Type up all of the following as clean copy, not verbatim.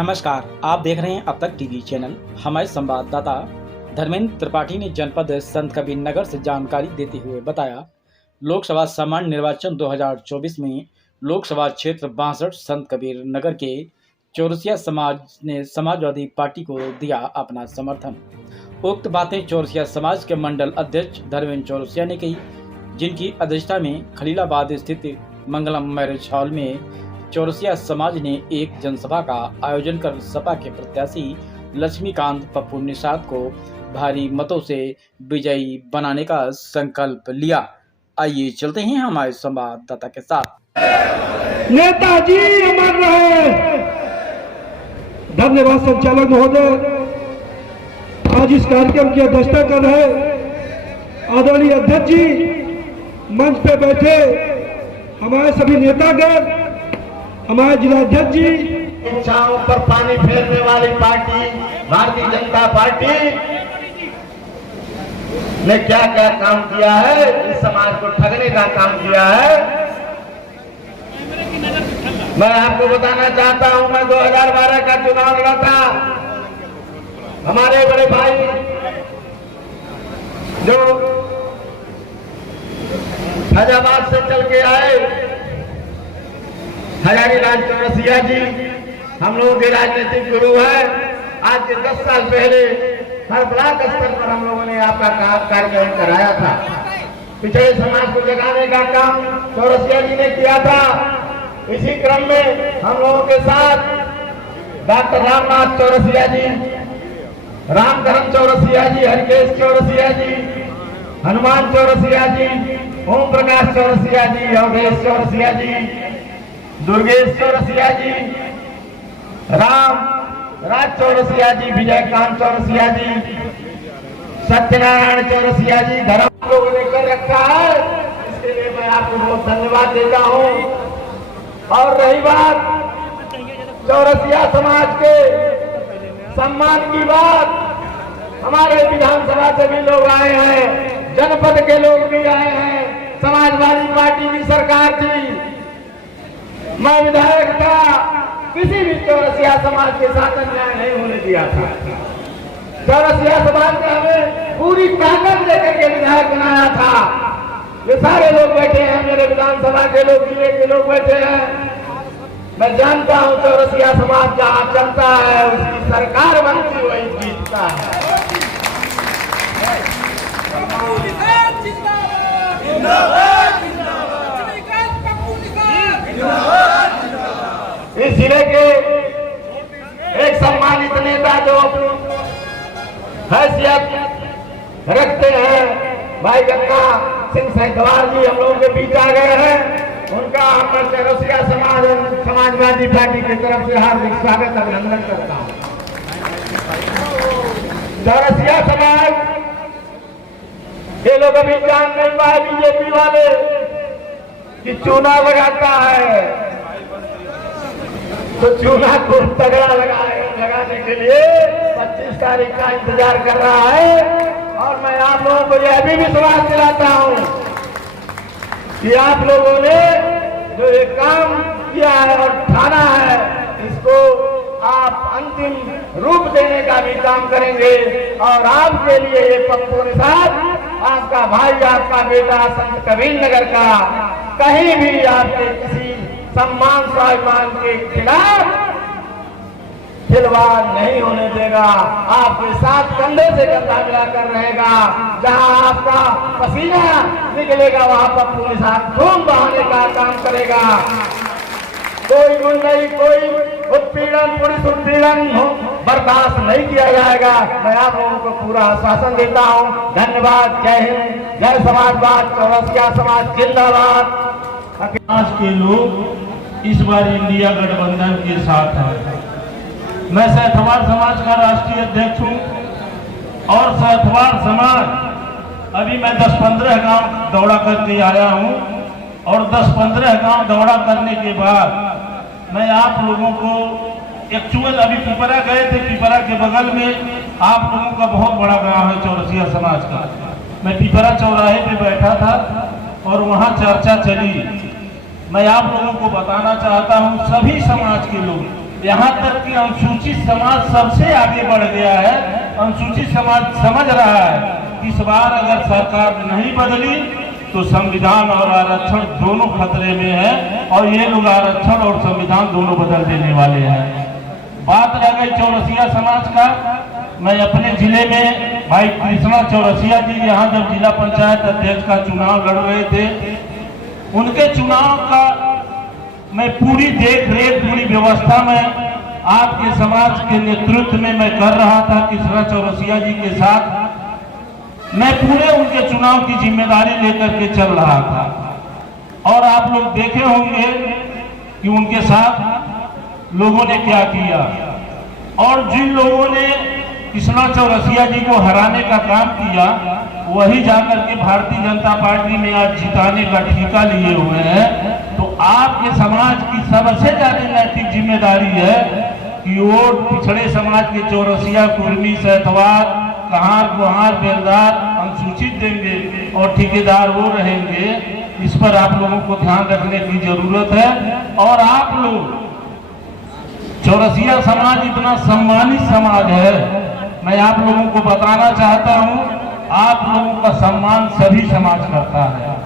नमस्कार, आप देख रहे हैं अब तक टीवी चैनल। हमारे संवाददाता धर्मेंद्र त्रिपाठी ने जनपद संत कबीर नगर से जानकारी देते हुए बताया, लोकसभा सामान्य निर्वाचन 2024 में लोकसभा क्षेत्र 62 संत कबीर नगर के चौरसिया समाज ने समाजवादी पार्टी को दिया अपना समर्थन। उक्त बातें चौरसिया समाज के मंडल अध्यक्ष धर्मेंद्र चौरसिया ने कही, जिनकी अध्यक्षता में खलीलाबाद स्थित मंगलम मैरिज हॉल में चौरसिया समाज ने एक जनसभा का आयोजन कर सपा के प्रत्याशी लक्ष्मीकांत पप्पू निषाद को भारी मतों से विजयी बनाने का संकल्प लिया। आइए चलते हैं हमारे संवाददाता के साथ। नेताजी अमर रहे। धन्यवाद संचालक महोदय, आज इस कार्यक्रम की अध्यक्षता कर रहे आदरणीय अध्यक्ष जी, मंच पे बैठे हमारे सभी नेतागण, हमारे जिलाध्यक्ष जी, इच्छाओं पर पानी फेरने वाली पार्टी भारतीय जनता पार्टी ने क्या क्या काम किया है, इस समाज को ठगने का काम किया है। मैं आपको बताना चाहता हूं, मैं 2012 का चुनाव लड़ा था। हमारे बड़े भाई जो फैजाबाद से चल के आए, हजारीलाल चौरसिया जी हम लोगों के राजनीतिक गुरु है। आज के 10 साल पहले हर ब्लॉक स्तर पर हम लोगों ने आपका कार्यक्रम कराया था। पिछड़े समाज को जगाने का काम चौरसिया जी ने किया था। इसी क्रम में हम लोगों के साथ डॉक्टर रामनाथ चौरसिया जी, रामधन चौरसिया जी, हरकेश चौरसिया जी, हनुमान चौरसिया जी, ओम प्रकाश चौरसिया जी, अवधेश चौरसिया जी, दुर्गेश चौरसिया जी, राज चौरसिया जी, विजयकांत चौरसिया जी, सत्यनारायण चौरसिया जी, धर्म लोगों ने कर रखा है। इसके लिए मैं आपको बहुत धन्यवाद देता हूं। और रही बात चौरसिया समाज के सम्मान की बात, हमारे विधानसभा से भी लोग आए हैं, जनपद के लोग भी आए हैं। समाजवादी पार्टी की सरकार थी, मैं विधायक था, किसी भी चौरसिया समाज के साथ अन्याय नहीं होने दिया था। चौरसिया समाज ने हमें पूरी ताकत लेकर के विधायक बनाया था। ये सारे लोग बैठे हैं, मेरे विधानसभा के लोग, जिले के लोग बैठे हैं। मैं जानता हूं चौरसिया समाज जहां चलता है उसकी सरकार बनती वही जीतता है। इस जिले के एक सम्मानित नेता जो हैसियत रखते हैं, भाई गंगा सिंह सैंधवार जी हम लोगों के बीच आ गए हैं। उनका मैं चौरसिया समाजवादी पार्टी की तरफ से हार्दिक स्वागत अभिनंदन करता हूं। चौरसिया समाज ये लोग अभी जान नहीं पाए, बीजेपी वाले, कि चूना लगाता है तो चूना को तगड़ा लगाने के लिए 25 तारीख का इंतजार कर रहा है। और मैं आप लोगों को यह भी विश्वास दिलाता हूं कि आप लोगों ने जो ये काम किया है और ठाना है, इसको आप अंतिम रूप देने का भी काम करेंगे। और आपके लिए ये पप्पू निषाद, आपका भाई, आपका बेटा संत कबीर नगर का कहीं भी आपके किसी सम्मान स्वाभिमान के खिलाफ खिलवाड़ नहीं होने देगा। आपके साथ कंधे से कंधा मिलाकर रहेगा। जहां आपका पसीना निकलेगा वहां पप्पू निषाद खून बहाने का काम करेगा। कोई गुंडाई, कोई उत्पीड़न, पुलिस उत्पीड़न बर्दाश्त नहीं किया जाएगा। मैं आप लोगों को पूरा आश्वासन देता हूं। धन्यवाद। जय हिंद, जय समाजवाद, चौरसिया समाज जिंदाबाद। समाज के लोग इस बार इंडिया गठबंधन के साथ हैं। मैं सैथवार समाज का राष्ट्रीय अध्यक्ष हूं और सैथवार समाज अभी मैं 10-15 गांव दौड़ा करके आया हूं। और 10-15 गांव दौड़ा करने के बाद मैं आप लोगों को एक्चुअल अभी पिपरा गए थे, पिपरा के बगल में आप लोगों का बहुत बड़ा गांव है चौरसिया समाज का। मैं पिपरा चौराहे पे बैठा था और वहां चर्चा चली। मैं आप लोगों को बताना चाहता हूं, सभी समाज के लोग यहाँ तक कि अनुसूचित समाज सबसे आगे बढ़ गया है। अनुसूचित समाज समझ रहा है कि इस बार अगर सरकार नहीं बदली तो संविधान और आरक्षण दोनों खतरे में है, और ये लोग आरक्षण और संविधान दोनों बदल देने वाले हैं। बात रह गई चौरसिया समाज का। मैं अपने जिले में भाई कृष्णा चौरसिया जी यहाँ जब जिला पंचायत अध्यक्ष का चुनाव लड़ रहे थे, उनके चुनाव का मैं पूरी देख रेख पूरी व्यवस्था में आपके समाज के नेतृत्व में मैं कर रहा था। कृष्णा चौरसिया जी के साथ मैं पूरे उनके चुनाव की जिम्मेदारी लेकर के चल रहा था, और आप लोग देखे होंगे कि उनके साथ लोगों ने क्या किया। और जिन लोगों ने कृष्णा चौरसिया जी को हराने का काम किया, वही जाकर के भारतीय जनता पार्टी में आज जिताने का ठेका लिए हुए हैं। तो आपके समाज की सबसे ज्यादा नैतिक जिम्मेदारी है कि वोट पिछड़े समाज के चौरसिया, कुर्मी, सैतवार, कहार, गुहार, बेलदार, अनुसूचित देंगे और ठेकेदार वो रहेंगे। इस पर आप लोगों को ध्यान रखने की जरूरत है। और आप लोग, चौरसिया समाज इतना सम्मानित समाज है, मैं आप लोगों को बताना चाहता हूं, आप लोगों का सम्मान सभी समाज करता है।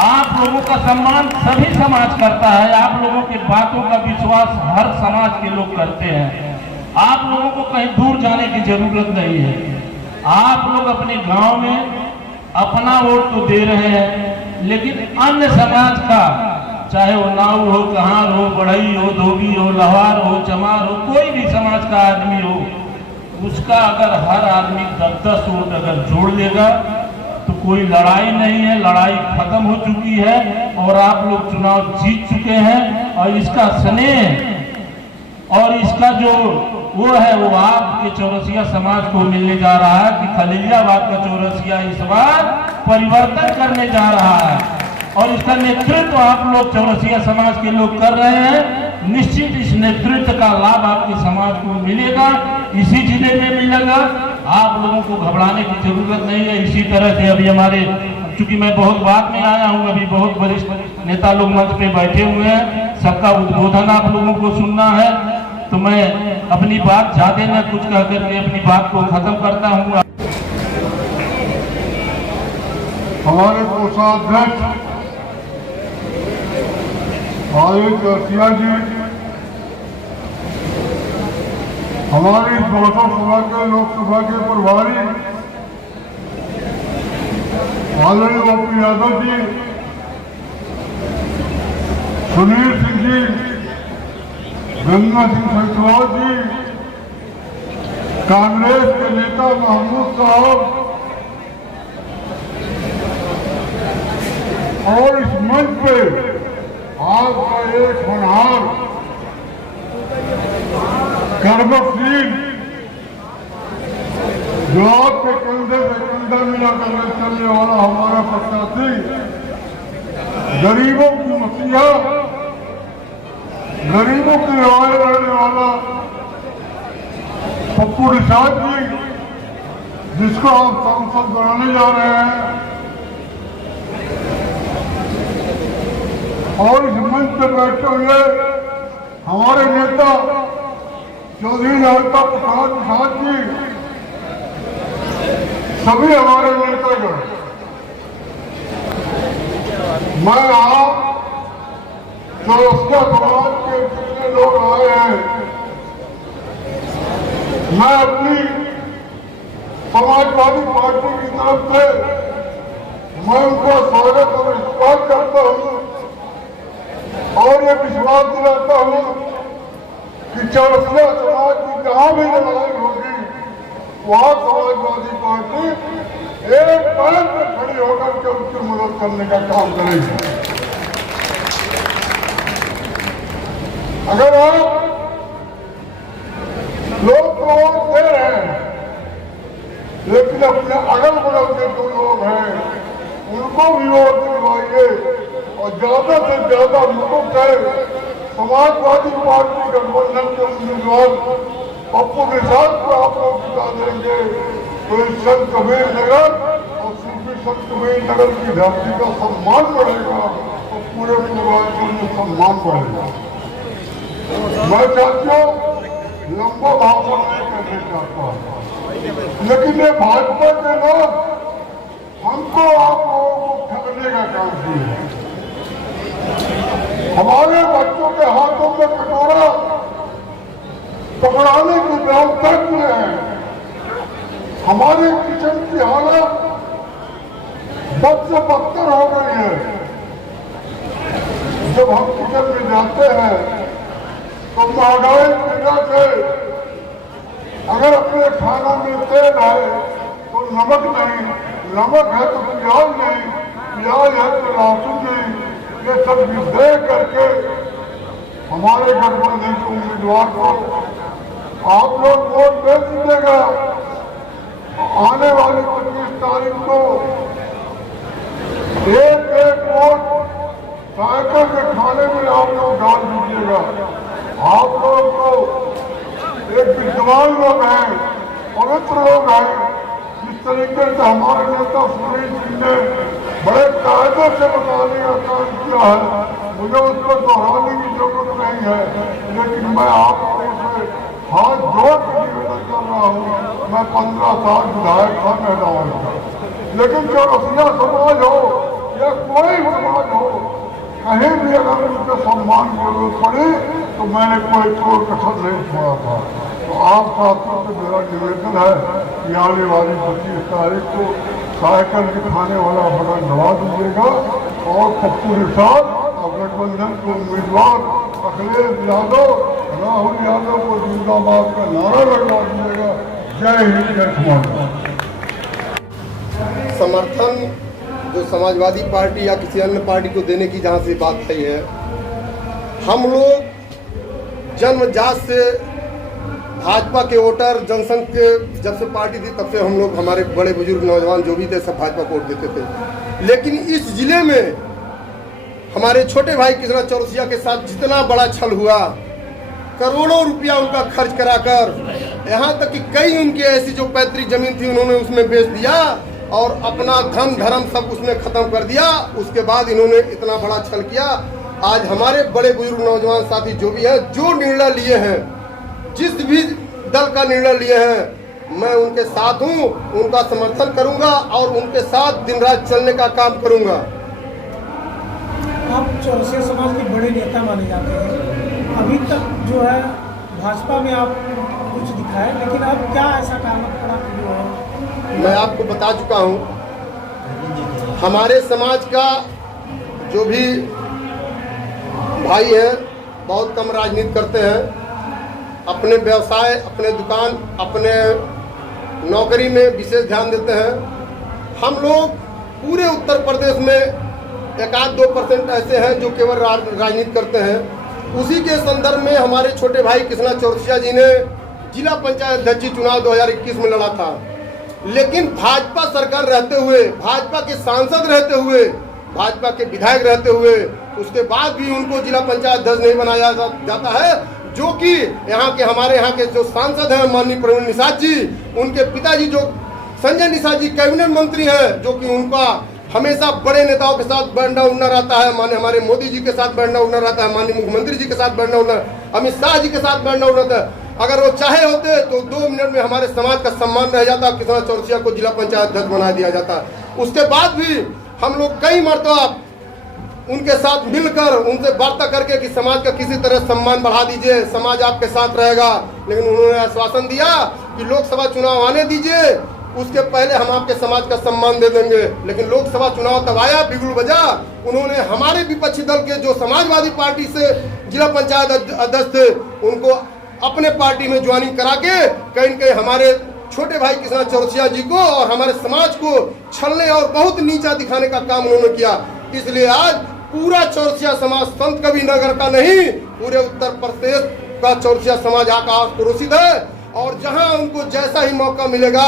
आप लोगों का सम्मान सभी समाज करता है। आप लोगों के बातों का विश्वास हर समाज के लोग करते हैं। आप लोगों को कहीं दूर जाने की जरूरत नहीं है। आप लोग अपने गांव में अपना वोट तो दे रहे हैं, लेकिन अन्य समाज का, चाहे वो नाऊ हो, कहार हो, बढ़ई हो, धोबी हो, लहार हो, चमार हो, कोई भी समाज का आदमी हो, उसका अगर हर आदमी 10-10 वोट अगर जोड़ लेगा तो कोई लड़ाई नहीं है। लड़ाई खत्म हो चुकी है और आप लोग चुनाव जीत चुके हैं। और इसका स्नेह और इसका जो वो है वो आपके चौरसिया समाज को मिलने जा रहा है कि खलीलियाबाद का चौरसिया इस बार परिवर्तन करने जा रहा है, और इसका नेतृत्व आप लोग चौरसिया समाज के लोग कर रहे हैं। निश्चित इस नेतृत्व का लाभ आपके समाज को मिलेगा, इसी जिले में मिलेगा। आप लोगों को घबराने की जरूरत नहीं है। इसी तरह से अभी हमारे, चूंकि मैं बहुत बाद में आया हूं, अभी बहुत वरिष्ठ नेता लोग मंच पे बैठे हुए हैं, सबका उद्बोधन आप लोगों को सुनना है, तो मैं अपनी बात ज्यादा न कुछ कह करके अपनी बात को खत्म करता हूँ। हमारे कोषाध्यक्ष आयुष चौरसिया जी, हमारी 216 के लोकसभा के प्रभारी आदरणीय ओपी यादव जी, सुनील सिंह जी, गंगा सिंह सैतवाल जी, कांग्रेस के नेता महमूद साहब, और इस मंच पे आपका एक होनहार कर्मशील जो आपके कंधे से कंधा मिलाकर चलने वाला हमारा प्रत्याशी, गरीबों की मसीहा, गरीबों की आवाज रहने वाला पप्पू निषाद जी, जिसको आप सांसद बनाने जा रहे हैं, और इस मंच पर बैठे हुए हमारे नेता चौधरी ललिता प्रसाद निषाद जी, सभी हमारे नेतागण, मैं आप चौरसिया समाज के जितने लोग आए हैं, मैं अपनी समाजवादी पार्टी की तरफ से मैं उनका स्वागत और विश्वास करता हूं, और ये विश्वास दिलाता हूं कि चौरसिया समाज की जहां भी लड़ाई होगी, वहां समाजवादी पार्टी एक पैर पर खड़ी होकर के उनकी मदद करने का काम करेगी। अगर आप लोग तो वोट दे रहे हैं, लेकिन अपने अगल बगल के जो लोग हैं उनको भी वोट दिलवाइए, और ज्यादा से ज्यादा लोगों से समाजवादी पार्टी गठबंधन के उम्मीदवार पप्पू निषाद को आप लोग जिता देंगे तो इस संत कबीर नगर और सूफी संत कबीर नगर की धरती का सम्मान बढ़ेगा और पूरे पूर्वांचल में सम्मान बढ़ेगा। मैं साथियों लंबा भाषण नहीं करना चाहता हूँ, लेकिन ये भाजपा के लोग हमको आप लोगों को ठगने का काम किए हैं। हमारे बच्चों के हाथों में कटोरा पकड़ाने की व्यवस्था की है। हमारे किचन की हालत बद से बदतर हो गई है। जब हम किचन में जाते हैं तो महंगाई की वजह से अगर अपने खानों में तेल है तो नमक नहीं, नमक है तो प्याज नहीं, प्याज है तो लहसुन नहीं। ये सब देख करके हमारे गठबंधन के उम्मीदवार को आप लोग वोट दे दीजिएगा। आने वाली 25 तारीख को एक वोट साइकिल के खाने में आप लोग डाल दीजिएगा। आप लोग को एक विद्वान लोग हैं, पवित्र लोग हैं। जिस तरीके से हमारे नेता सुनील सिंह ने बड़े कायदे से बताने का काम किया है, मुझे उस पर दोहराने की जरूरत नहीं है। लेकिन मैं आप लोगों से हाथ जोड़ कर निवेदन कर रहा हूँ। मैं 15 साल विधायक था मैदान का, लेकिन जो रसिया समाज हो या कोई समाज हो, कहीं भी अगर उनके सम्मान की जरूरत पड़ी तो मैंने कोई चोर कसर नहीं छोड़ा था। तो आप साथियों से मेरा निवेदन है कि आने वाली 25 तारीख को साइकिल के खाने वाला बटन दबा दीजिएगा और पप्पू निषाद और गठबंधन के उम्मीदवार अखिलेश यादव, राहुल यादव को जिंदाबाद का नारा लगवा दीजिएगा। जय हिंद, जय कुमार। समर्थन जो समाजवादी पार्टी या किसी अन्य पार्टी को देने की जहाँ से बात आई है, हम लोग जन्मजात से भाजपा के वोटर, जनसंघ के जब से पार्टी थी तब से हम लोग, हमारे बड़े बुजुर्ग नौजवान जो भी थे सब भाजपा को वोट देते थे। लेकिन इस जिले में हमारे छोटे भाई कृष्णा चौरसिया के साथ जितना बड़ा छल हुआ, करोड़ों रुपया उनका खर्च कराकर, यहाँ तक कि कई उनकी ऐसी जो पैतृक जमीन थी उन्होंने उसमें बेच दिया और अपना धन धर्म सब उसमें खत्म कर दिया। उसके बाद इन्होंने इतना बड़ा छल किया। आज हमारे बड़े बुजुर्ग नौजवान साथी जो भी हैं, जो निर्णय लिए हैं, जिस भी दल का निर्णय लिए हैं, मैं उनके साथ हूं, उनका समर्थन करूंगा और उनके साथ दिन रात चलने का काम करूंगा। आप चौरसिया समाज के बड़े नेता माने जाते हैं। अभी तक जो है भाजपा में आप कुछ दिखाए, लेकिन अब क्या ऐसा कारण पड़ा कि जो है? मैं आपको बता चुका हूं, हमारे समाज का जो भी भाई हैं बहुत कम राजनीति करते हैं, अपने व्यवसाय, अपने दुकान, अपने नौकरी में विशेष ध्यान देते हैं। हम लोग पूरे उत्तर प्रदेश में 1-2% ऐसे हैं जो केवल राजनीति करते हैं। उसी के संदर्भ में हमारे छोटे भाई कृष्णा चौरसिया जी ने जिला पंचायत अध्यक्ष चुनाव 2021 में लड़ा था, लेकिन भाजपा सरकार रहते हुए, भाजपा के सांसद रहते हुए, भाजपा के विधायक रहते हुए, उसके बाद भी उनको जिला पंचायत अध्यक्ष नहीं बनाया जाता है। जो कि हमारे यहाँ के जो सांसद हैं माननीय प्रवीण निषाद जी, उनके पिताजी जो संजय निषाद जी कैबिनेट मंत्री हैं, जो कि उनका हमेशा बड़े नेताओं के साथ बैठना उठना रहता है, माने हमारे मोदी जी के साथ बैठना उठना रहता है, माननीय मुख्यमंत्री जी के साथ बैठना उठना, अमित शाह जी के साथ बैठना उठना रहता है। अगर वो चाहे होते तो 2 मिनट में हमारे समाज का सम्मान रह जाता, कृष्णा चौरसिया को जिला पंचायत अध्यक्ष बना दिया जाता। उसके बाद भी हम लोग कई मरतबा उनके साथ मिलकर उनसे वार्ता करके कि समाज का किसी तरह सम्मान बढ़ा दीजिए, समाज आपके साथ रहेगा, लेकिन उन्होंने आश्वासन दिया कि लोकसभा चुनाव आने दीजिए, उसके पहले हम आपके समाज का सम्मान दे देंगे। लेकिन लोकसभा चुनाव तब आया, बिगुल बजा, उन्होंने हमारे विपक्षी दल के जो समाजवादी पार्टी से जिला पंचायत अध्यक्ष थे उनको अपने पार्टी में ज्वाइनिंग करा के कहीं न कहीं हमारे छोटे भाई कृष्णा चौरसिया जी को और हमारे समाज को छलने और बहुत नीचा दिखाने का काम उन्होंने किया। इसलिए आज पूरा चौरसिया समाज संत कबीर नगर का नहीं, पूरे उत्तर प्रदेश का चौरसिया समाज आक्रोशित है और जहां उनको जैसा ही मौका मिलेगा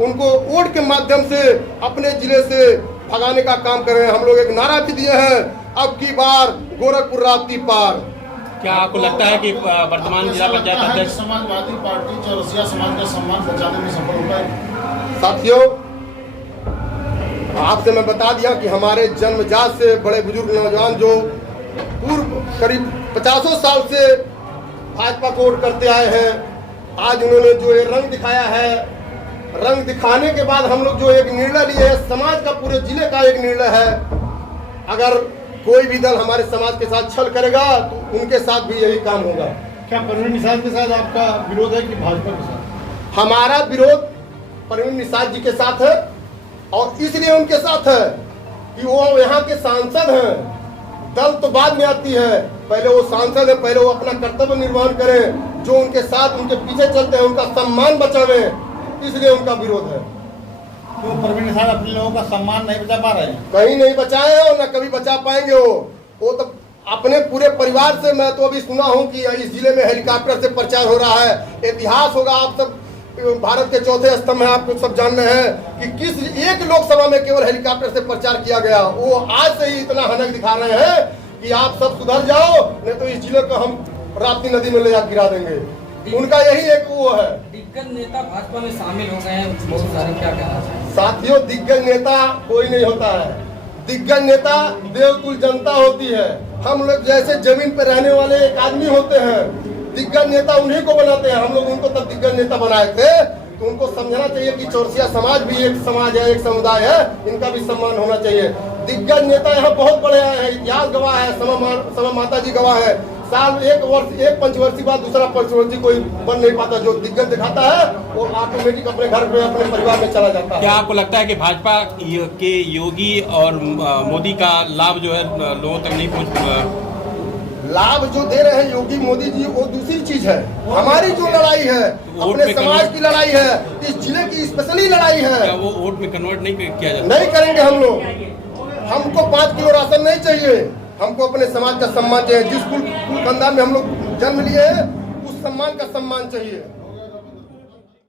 उनको वोट के माध्यम से अपने जिले से भगाने का काम कर रहे हैं। हम लोग एक नारा भी दिए हैं, अब की बार गोरखपुर राप्ती पार। क्या आपको लगता है कि वर्तमान जिला पंचायत अध्यक्ष समाजवादी पार्टी चौरसिया समाज का सम्मान बचाने में सफल हो पाएगी? साथियों, आपसे मैं बता दिया कि हमारे जन्मजात से बड़े बुजुर्ग नौजवान जो पूर्व करीब 50 साल से भाजपा को वोट करते आए हैं। आज उन्होंने जो ये रंग दिखाया है, रंग दिखाने के बाद हम लोग जो एक निर्णय लिए है, समाज का पूरे जिले का एक निर्णय है, अगर कोई भी दल हमारे समाज के साथ छल करेगा तो उनके साथ भी यही काम होगा। क्या परवीन निषाद के साथ आपका विरोध है कि भाजपा के साथ? हमारा विरोध परवीन निषाद जी के साथ है और इसलिए उनके साथ है कि वो यहाँ के सांसद हैं। दल तो बाद में आती है, पहले वो सांसद है, पहले वो अपना कर्तव्य निर्वहन करें, जो उनके साथ उनके पीछे चलते हैं उनका सम्मान बचावे, इसलिए उनका विरोध है। तो परवीन निषाद अपने लोगों का सम्मान नहीं बचा पा रहे हैं? कहीं नहीं बचाए और न कभी बचा पाएंगे। वो तो अपने पूरे परिवार से, मैं तो अभी सुना हूँ कि इस जिले में हेलीकॉप्टर से प्रचार हो रहा है। इतिहास होगा, आप सब भारत के चौथे स्तंभ में आपको सब जान रहे हैं कि किस एक लोकसभा में केवल हेलीकॉप्टर से प्रचार किया गया। वो आज से ही इतना हनक दिखा रहे हैं कि आप सब सुधर जाओ, नहीं तो इस जिले को हम राप्ती नदी में ले जा गिरा देंगे। उनका यही एक वो है। दिग्गज नेता भाजपा में शामिल हो गए हैं बहुत सारे, क्या कहना चाहिए? साथियों, दिग्गज नेता कोई नहीं होता है। दिग्गज नेता देवतुल जनता होती है। हम लोग जैसे जमीन पर रहने वाले एक आदमी होते हैं, दिग्गज नेता उन्हीं को बनाते हैं। हम लोग उनको तब दिग्गज नेता बनाए थे, तो उनको समझना चाहिए कि चौरसिया समाज भी एक समाज है, एक समुदाय है, इनका भी सम्मान होना चाहिए। दिग्गज नेता यहाँ बहुत बड़े आए हैं, इतिहास गवाह है, समय माता जी गवाह है। साल एक पंचवर्षीय बाद दूसरा पंचवर्षीय कोई बन नहीं पाता। जो दिग्गज दिखाता है वो ऑटोमेटिक अपने घर में, अपने परिवार में चला जाता है। क्या आपको लगता है कि भाजपा के योगी और मोदी का लाभ जो है लोगों तक नहीं पहुँच? लाभ जो दे रहे हैं योगी मोदी जी, वो दूसरी चीज है। हमारी जो लड़ाई है, अपने समाज की लड़ाई है, इस जिले की स्पेशली लड़ाई है। क्या वो वोट में कन्वर्ट नहीं किया जाता? नहीं करेंगे हम लोग। हमको 5 किलो राशन नहीं चाहिए, हमको अपने समाज का सम्मान चाहिए। जिस कुल खानदान में हम लोग जन्म लिए हैं, उस सम्मान का सम्मान चाहिए।